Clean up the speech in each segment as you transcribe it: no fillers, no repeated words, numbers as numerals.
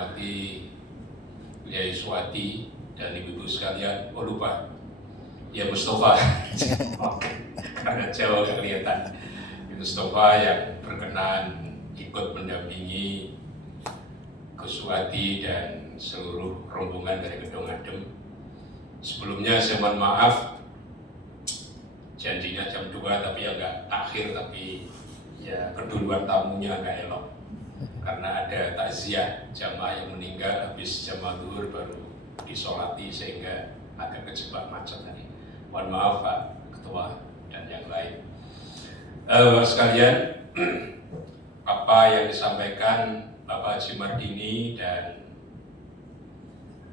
Mati Yai Suwati dan ibu-ibu sekalian, oh lupa, ya Mustafa, karena jauh kelihatan, Mustafa yang berkenan ikut mendampingi Gus Suwati dan seluruh rombongan dari Gedung Adem. Sebelumnya saya mohon maaf, janjinya jam 2 tapi ya nggak akhir, tapi ya keduluan tamunya nggak elok. Karena ada takziah jamaah yang meninggal habis jamaah zuhur baru disolati sehingga agak kejebak macet tadi. Mohon maaf Pak Ketua dan yang lain. Bapak sekalian, apa yang disampaikan Bapak Haji Mardini dan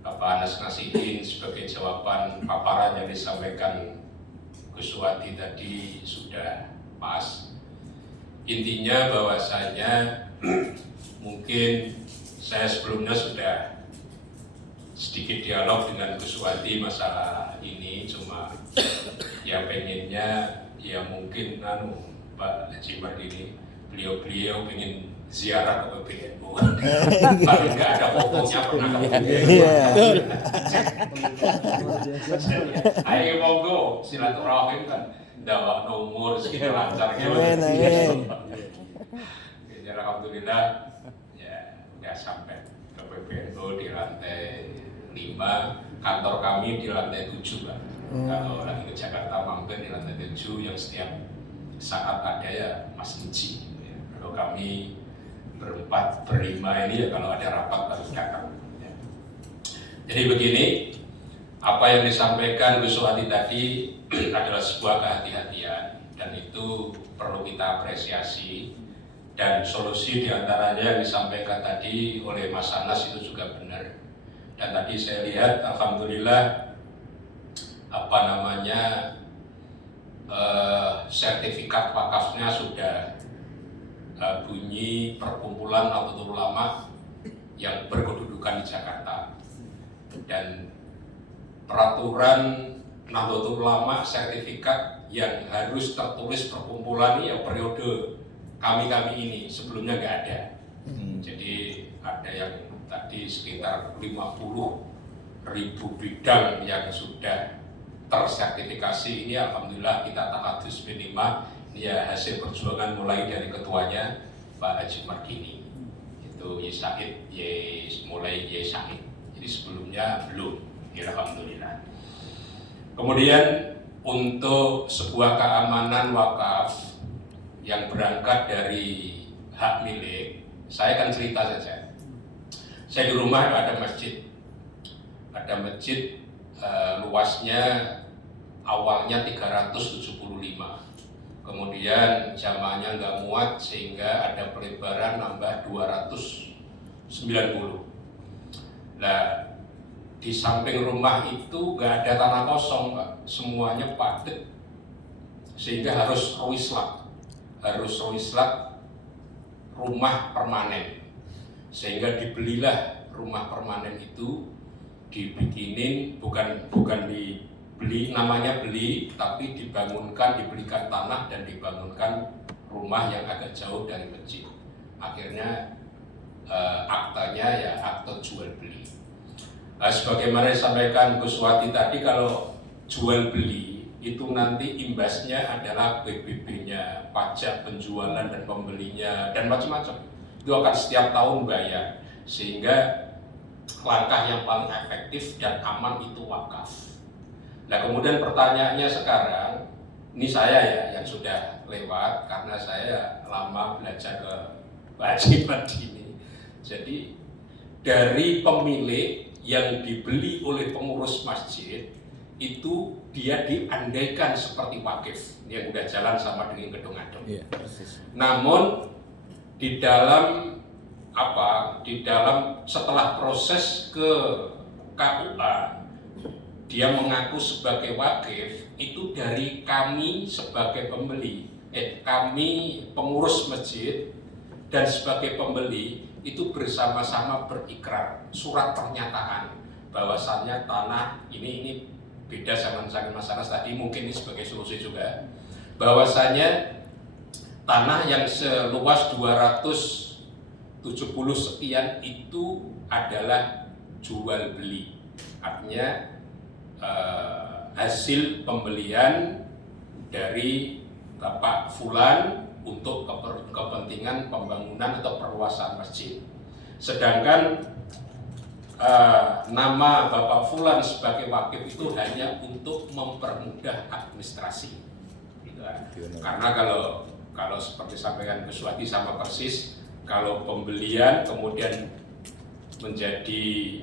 Bapak Anas Nasihin sebagai jawaban paparan yang disampaikan Gus Suwati tadi sudah pas. Intinya bahwasanya mungkin saya sebelumnya sudah sedikit dialog dengan Gus Suwati masalah ini, cuma ya pengennya ya mungkin Pak Haji Mardini beliau pengen ziarah ke PBNU. Paling nggak ada fotonya pernah ke PBNU. Ayo monggo silaturahim kan, dakwah nomor segini lancar gitu. Alhamdulillah ya nggak sampai ke PBNU di lantai 5, kantor kami di lantai 7 Pak. Kalau lagi ke Jakarta mampir di lantai 7 yang setiap saat ada ya Mas Nci. Ya. Kalau kami berlima ini ya kalau ada rapat baru datang. Ya. Jadi begini, apa yang disampaikan Gus Suwati tadi adalah sebuah kehati-hatian dan itu perlu kita apresiasi. Dan solusi diantaranya yang disampaikan tadi oleh Mas Anas itu juga benar. Dan tadi saya lihat, alhamdulillah, sertifikat wakafnya sudah bunyi Perkumpulan Nahdlatul Ulama yang berkedudukan di Jakarta. Dan peraturan Nahdlatul Ulama sertifikat yang harus tertulis perkumpulan ini ya periode kami ini, sebelumnya nggak ada. Jadi ada yang tadi sekitar 50.000 bidang yang sudah tersertifikasi. Ini alhamdulillah kita tahadus minimal. Ini ya hasil perjuangan mulai dari ketuanya Pak Haji Mardini. Itu Yesaid, mulai Yesaid. Jadi sebelumnya belum, ya alhamdulillah. Kemudian untuk sebuah keamanan wakaf yang berangkat dari hak milik, saya akan cerita saja. Saya di rumah ada masjid, luasnya awalnya 375, kemudian jamaahnya nggak muat sehingga ada pelebaran nambah 290. Nah, di samping rumah itu nggak ada tanah kosong, Pak. Semuanya padat, sehingga harus roislat rumah permanen, sehingga dibelilah rumah permanen itu, dibikinin bukan dibeli, namanya beli, tapi dibelikan tanah dan dibangunkan rumah yang agak jauh dari masjid. Akhirnya aktanya ya akte jual beli. Sebagaimana disampaikan Gus Suwati tadi, kalau jual beli itu nanti imbasnya adalah PBB-nya, pajak penjualan dan pembelinya, dan macam-macam. Itu akan setiap tahun bayar, sehingga langkah yang paling efektif dan aman itu wakaf. Nah kemudian pertanyaannya sekarang, ini saya ya yang sudah lewat karena saya lama belajar ke Pak Haji Mardini. Jadi dari pemilik yang dibeli oleh pengurus masjid, itu dia diandaikan seperti wakif yang udah jalan sama dengan Gedung Adem. Yeah, namun di dalam setelah proses ke KUA, dia mengaku sebagai wakif itu dari kami sebagai pembeli, kami pengurus masjid dan sebagai pembeli itu bersama-sama berikrar surat pernyataan bahwasannya tanah ini beda sama Mas Anas tadi, mungkin ini sebagai solusi juga, bahwasanya tanah yang seluas 270 70 sekian itu adalah jual beli, artinya hasil pembelian dari Bapak Fulan untuk kepentingan pembangunan atau perluasan masjid. Sedangkan nama Bapak Fulan sebagai wakil itu hanya untuk mempermudah administrasi. Gitu kan. Karena kalau seperti sampaikan Gus Wadi sama persis, kalau pembelian kemudian menjadi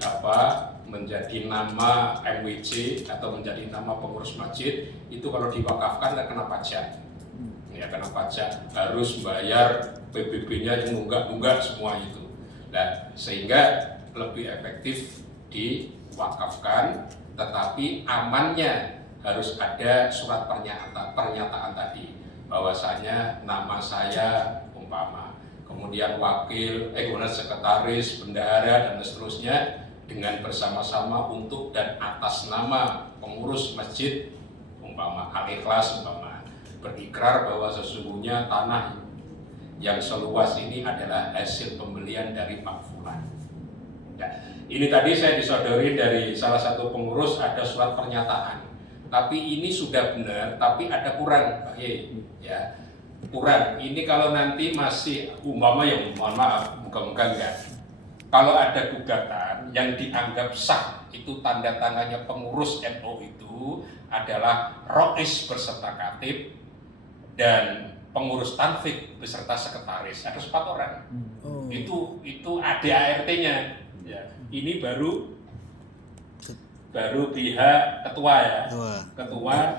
nama MWC atau menjadi nama pengurus masjid, itu kalau diwakafkan nggak kena pajak, ya kena pajak, harus bayar PBB-nya yang nunggak semua itu. Nah, sehingga lebih efektif diwakafkan, tetapi amannya harus ada surat pernyataan tadi bahwasanya nama saya umpama, kemudian wakil, kemudian sekretaris, bendahara dan seterusnya dengan bersama-sama untuk dan atas nama pengurus masjid umpama Al-Ikhlas umpama berikrar bahwa sesungguhnya tanah yang seluas ini adalah hasil pembelian dari Pak Fulan. Nah, ini tadi saya disodori dari salah satu pengurus ada surat pernyataan, tapi ini sudah benar, tapi ada kurang, Pak Ye, ya kurang. Ini kalau nanti masih umpama yang mohon maaf, moga-moga enggak. Kalau ada gugatan yang dianggap sah, itu tanda tangannya pengurus NU itu adalah Rois beserta Katib dan pengurus Tanfik beserta sekretaris. Ada 4 orang. Itu ADART-nya. Ya. Ini baru pihak ketua ya, ketua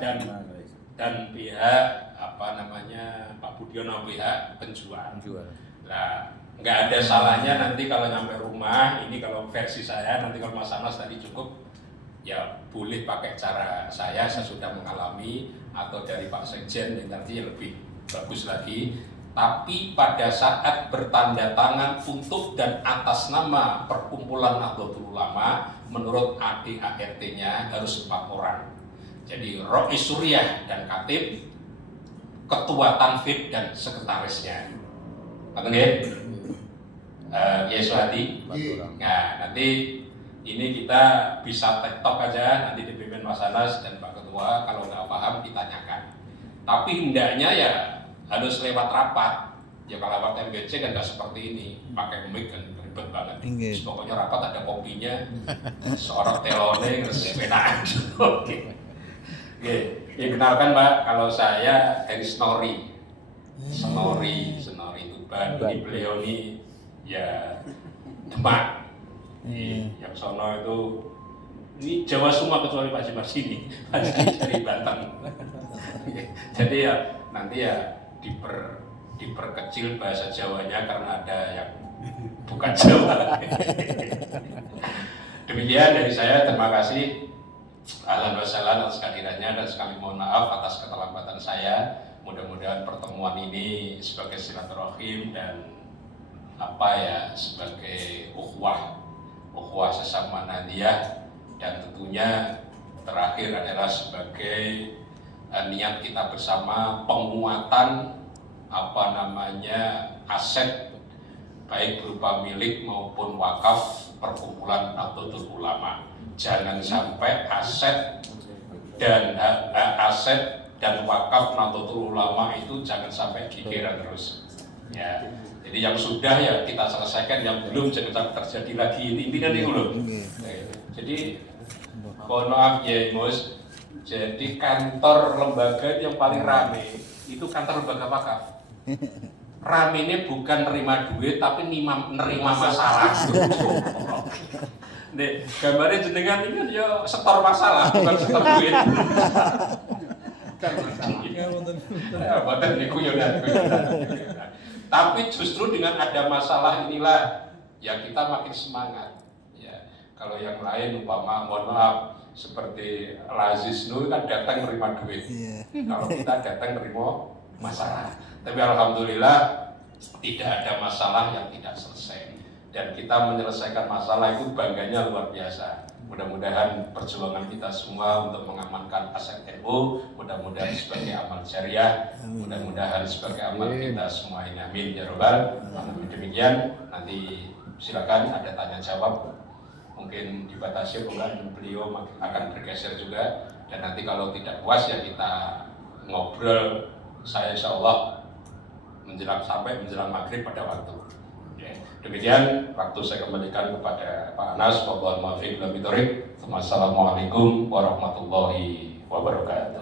dan pihak Pak Budiono pihak penjual. Nah, nggak ada salahnya nanti kalau nyampe rumah, ini kalau versi saya, nanti kalau Mas Anas tadi cukup, ya boleh pakai cara saya sudah mengalami, atau dari Pak Sekjen yang nanti lebih bagus lagi. Tapi pada saat bertanda tangan untuk dan atas nama Perkumpulan Nahdlatul Ulama, menurut ADART-nya harus 4 orang. Jadi Rois Suriah dan Katib, ketua Tanfid dan sekretarisnya. Betul ya? Yesuhadi. Nah, nanti ini kita bisa TikTok aja, nanti dipimpin Mas Anas dan Pak Ketua, kalau nggak paham ditanyakan. Tapi hendaknya ya harus lewat rapat. Ya kalau rapat MBC kan nggak seperti ini, pakai mic kan ribet banget. Pokoknya rapat ada kopinya, seorang telone sepedaan. Oke. Ya kenalkan Pak, kalau saya dari Snori Tuban. Ini beliau ini ya Demak. Yang sono itu ini Jawa semua kecuali Pak Jimas ini, dari Banten. Jadi ya nanti ya diperkecil bahasa Jawanya karena ada yang bukan Jawa. Demikian dari saya, terima kasih. Ahlan wa sahlan atas kehadirannya dan sekali mohon maaf atas keterlambatan saya. Mudah-mudahan pertemuan ini sebagai silaturahim dan sebagai ukhuwah sesama Nahdiyah, dan tentunya terakhir adalah sebagai niat kita bersama penguatan aset baik berupa milik maupun wakaf Perkumpulan Nahdlatul Ulama. Jangan sampai aset dan wakaf Nahdlatul Ulama itu jangan sampai digerak terus. Ya. Jadi yang sudah ya kita selesaikan, yang belum jangan sampai terjadi lagi. Ini kan itu loh. Jadi mohon maaf ya Mus. Jadi kantor lembaga yang paling rame itu kantor lembaga wakaf. Ramenya bukan nerima duit tapi nerima masalah. Nih, gambarnya jenengan ini kan ya setor masalah, bukan setor duit. Tapi justru dengan ada masalah inilah ya kita makin semangat. Ya, kalau yang lain umpama mohon maaf seperti Lazis Nur kan datang nerima duit. Kalau kita datang nerima masalah. Tapi alhamdulillah tidak ada masalah yang tidak selesai. Dan kita menyelesaikan masalah itu bangganya luar biasa. Mudah-mudahan perjuangan kita semua untuk mengamankan aset NU, mudah-mudahan sebagai amal jariah, mudah-mudahan sebagai amal kita semua ini. Amin ya robbal alamin. Demikian, nanti silakan ada tanya jawab. Mungkin dibatasi bukan, beliau akan bergeser juga, dan nanti kalau tidak puas ya kita ngobrol. Saya insya Allah sampai menjelang maghrib pada waktu. Demikian, waktu saya kembalikan kepada Pak Anas. Wallahul muwaffiq ila aqwamit thoriq. Wassalamualaikum warahmatullahi wabarakatuh.